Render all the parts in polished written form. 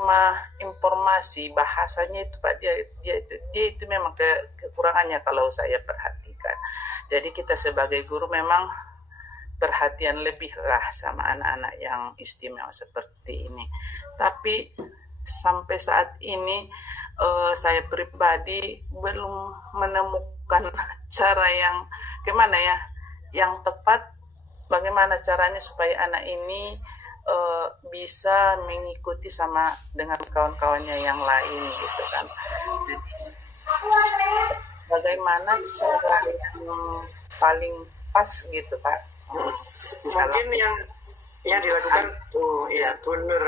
menerima informasi bahasanya itu Pak, dia itu memang kekurangannya kalau saya perhatikan. Jadi kita sebagai guru memang perhatian lebih lah sama anak-anak yang istimewa seperti ini. Tapi sampai saat ini saya pribadi belum menemukan cara yang gimana ya, yang tepat, bagaimana caranya supaya anak ini bisa mengikuti sama dengan kawan-kawannya yang lain gitu kan. Bagaimana cara yang paling pas gitu Pak? Mungkin yang dilakukan Bu Nur,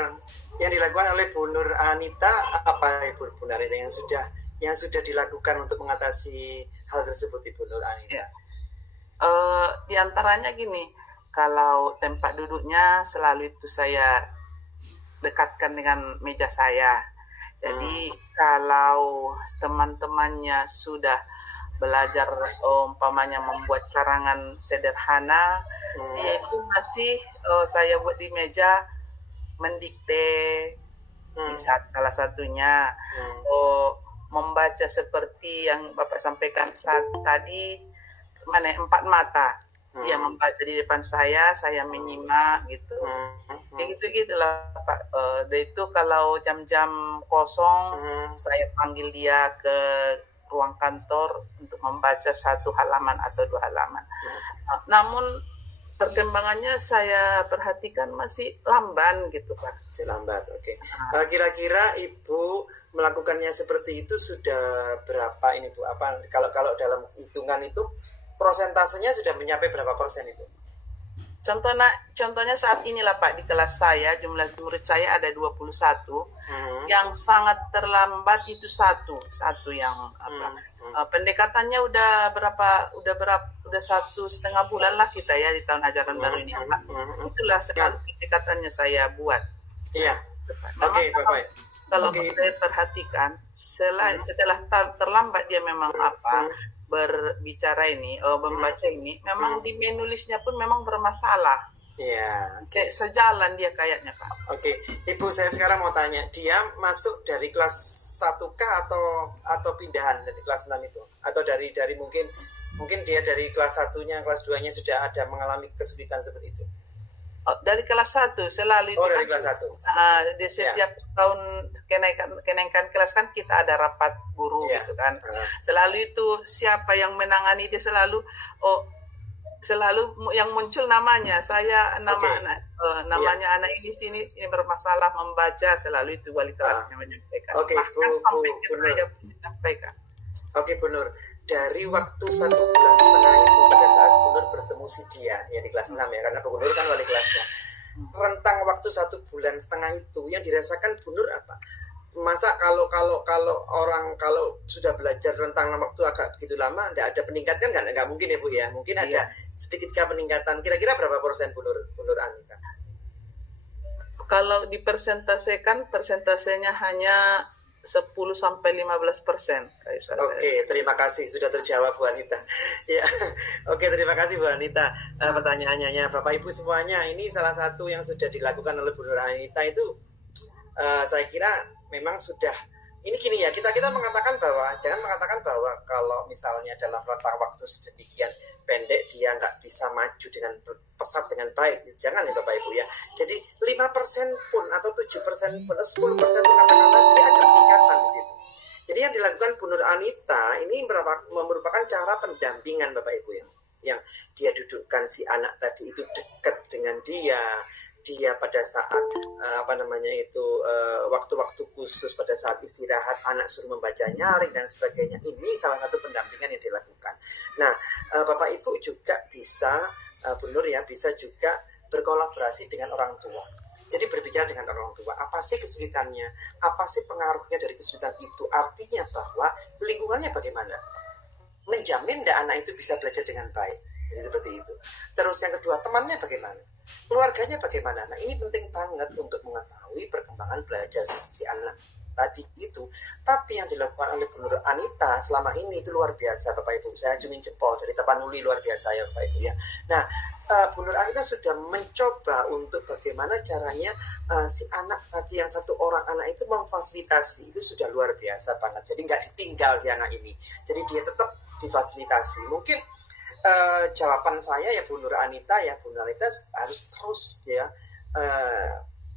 yang dilakukan oleh Bu Nur Anita apa Ibu Nur Anita yang sudah dilakukan untuk mengatasi hal tersebut Ibu Nur Anita? Di antaranya gini, kalau tempat duduknya selalu itu saya dekatkan dengan meja saya. Jadi kalau teman-temannya sudah belajar umpamanya membuat karangan sederhana, dia itu masih saya buat di meja mendikte di salah satunya, membaca seperti yang Bapak sampaikan tadi, empat mata. Dia membaca di depan saya menyimak gitu. Kayak gitu-gitulah Pak. Itu kalau jam-jam kosong saya panggil dia ke ruang kantor untuk membaca 1 halaman atau 2 halaman. Namun perkembangannya saya perhatikan masih lamban gitu Pak. Masih lambat, oke. Kira-kira Ibu melakukannya seperti itu sudah berapa ini Bu? Apa kalau dalam hitungan itu prosentasenya sudah mencapai berapa persen Ibu? Contohnya saat inilah Pak, di kelas saya jumlah murid saya ada 21. Yang sangat terlambat itu satu yang pendekatannya udah 1,5 bulan lah kita ya di tahun ajaran baru ini Pak. Itulah selalu pendekatannya saya buat. Iya. Oke, Bapak. Kalau saya perhatikan setelah terlambat dia memang berbicara ini, membaca ini, memang di menulisnya pun memang bermasalah. Iya. Kayak sejalan dia kayaknya Pak. Oke, Ibu saya sekarang mau tanya, dia masuk dari kelas 1K atau pindahan dari kelas 6 itu? Atau dari mungkin dia dari kelas 1-nya, kelas 2-nya sudah ada mengalami kesulitan seperti itu? Dari kelas 1 selalu itu. Dari kelas 1. Di setiap tahun kenaikan kelas kan kita ada rapat guru gitu kan. Selalu itu siapa yang menangani dia selalu yang muncul namanya. Namanya anak ini sini bermasalah membaca, selalu itu wali kelasnya menyampaikan. Bahkan sampai saya pun disampaikan. Oke Bu Nur, dari waktu 1,5 bulan itu pada saat Bu Nur bertemu si dia ya di kelas 6 ya, karena Bu Nur kan wali kelasnya. Rentang waktu 1,5 bulan itu yang dirasakan Bu Nur apa? Masa kalau sudah belajar rentang waktu agak begitu lama tidak ada peningkatan kan nggak mungkin ya Bu ya. Mungkin ada sedikitkah peningkatan. Kira-kira berapa persen Bu Nur Anita? Kalau dipersentasekan, persentasenya hanya 10-15%. Oke, terima kasih sudah terjawab Bu Anita. Ya, oke terima kasih Bu Anita. Pertanyaannya Bapak Ibu semuanya, ini salah satu yang sudah dilakukan oleh Bu Nur Anita itu, saya kira memang sudah. Ini gini ya, kita mengatakan bahwa jangan mengatakan bahwa kalau misalnya dalam rentang waktu sedemikian pendek dia nggak bisa maju dengan pesat dengan baik, jangan ya Bapak Ibu ya. Jadi 5% pun atau 7% pun atau 10% pun katakanlah dia ada peningkatan di situ. Jadi yang dilakukan Bu Nur Anita ini merupakan cara pendampingan Bapak Ibu yang dia dudukkan si anak tadi itu dekat dengan dia pada saat waktu-waktu khusus, pada saat istirahat anak suruh membaca nyaring dan sebagainya. Ini salah satu pendampingan yang dilakukan. Nah, Bapak Ibu juga bisa Bu Nur ya, bisa juga berkolaborasi dengan orang tua. Jadi berbicara dengan orang tua, apa sih kesulitannya, apa sih pengaruhnya dari kesulitan itu, artinya bahwa lingkungannya bagaimana, menjamin tidak anak itu bisa belajar dengan baik. Jadi seperti itu. Terus yang kedua, temannya bagaimana, keluarganya bagaimana. Nah ini penting banget untuk mengetahui perkembangan belajar si anak. tadi itu. Tapi yang dilakukan oleh Bu Nur Anita selama ini itu luar biasa Bapak Ibu. Saya acungin jempol dari Tapanuli, luar biasa ya Bapak Ibu ya. Nah, Bu Nur Anita sudah mencoba untuk bagaimana caranya si anak tadi, yang satu orang anak itu memfasilitasi, itu sudah luar biasa banget. Jadi nggak ditinggal si anak ini, jadi dia tetap difasilitasi. Mungkin jawaban saya ya Bu Nur Anita, Bu Nur Anita harus terus ya,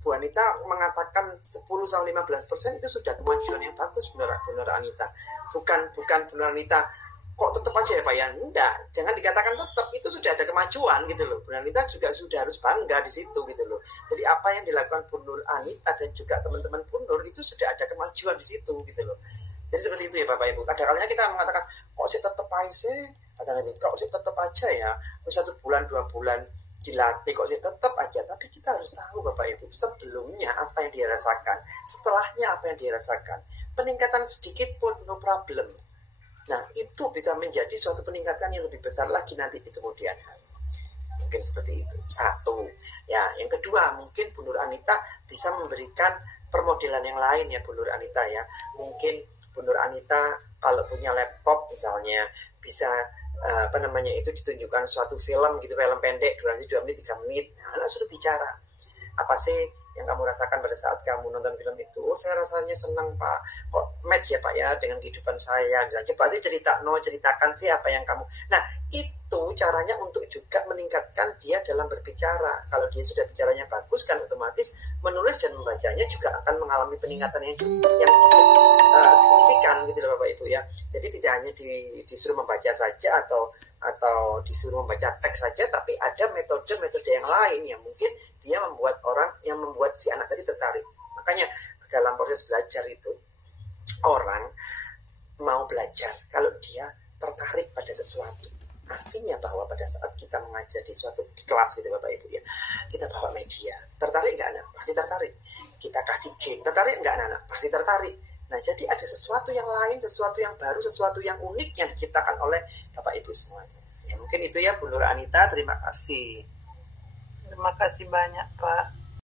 Bu Anita mengatakan 10-15% itu sudah kemajuan yang bagus Bu Nur Anita. Bukan Bu Nur Anita kok tetap aja ya Pak ya, enggak, jangan dikatakan tetap, itu sudah ada kemajuan gitu loh. Bu Nur Anita juga sudah harus bangga di situ gitu loh. Jadi apa yang dilakukan Bu Nur Anita dan juga teman-teman Bu Nur itu sudah ada kemajuan di situ gitu loh. Jadi seperti itu ya Bapak Ibu. Kadang-kadang kita mengatakan kok sih tetap aja sih, kadang-kadang kok sih tetap aja ya, 1 bulan 2 bulan dilatih kok sih tetap aja. Tapi kita harus tahu Bapak Ibu, sebelumnya apa yang dia rasakan, setelahnya apa yang dia rasakan. Peningkatan sedikit pun no problem. Nah, itu bisa menjadi suatu peningkatan yang lebih besar lagi nanti di kemudian hari. Mungkin seperti itu. Satu. Ya, yang kedua, mungkin Bu Nur Anita bisa memberikan permodelan yang lain ya Bu Nur Anita ya. Mungkin Bu Nur Anita kalau punya laptop misalnya bisa itu ditunjukkan suatu film gitu, film pendek durasi 2 menit 3 menit. Nah, anak sudah bicara. Apa sih yang kamu rasakan pada saat kamu nonton film itu? Oh, saya rasanya senang Pak, kok match ya Pak ya dengan kehidupan saya. Misalnya, coba sih ceritakan sih apa yang kamu. Nah, itu caranya untuk juga meningkatkan dia dalam berbicara. Kalau dia sudah bicaranya bagus kan otomatis menulis dan membacanya juga akan mengalami peningkatan yang cukup signifikan gitu loh Bapak Ibu ya. Jadi tidak hanya disuruh membaca saja atau disuruh membaca teks saja, tapi ada metode yang lain yang mungkin dia membuat si anak tadi tertarik. Makanya dalam proses belajar itu orang mau belajar kalau dia tertarik pada sesuatu. Artinya bahwa pada saat kita mengajar di kelas gitu Bapak Ibu ya, kita bawa media, tertarik nggak anak? Pasti tertarik. Kita kasih game, tertarik nggak anak? Pasti tertarik. Nah, jadi ada sesuatu yang lain, sesuatu yang baru, sesuatu yang unik yang diciptakan oleh Bapak Ibu semuanya. Ya, mungkin itu ya Bu Nur Anita, terima kasih. Terima kasih banyak Pak.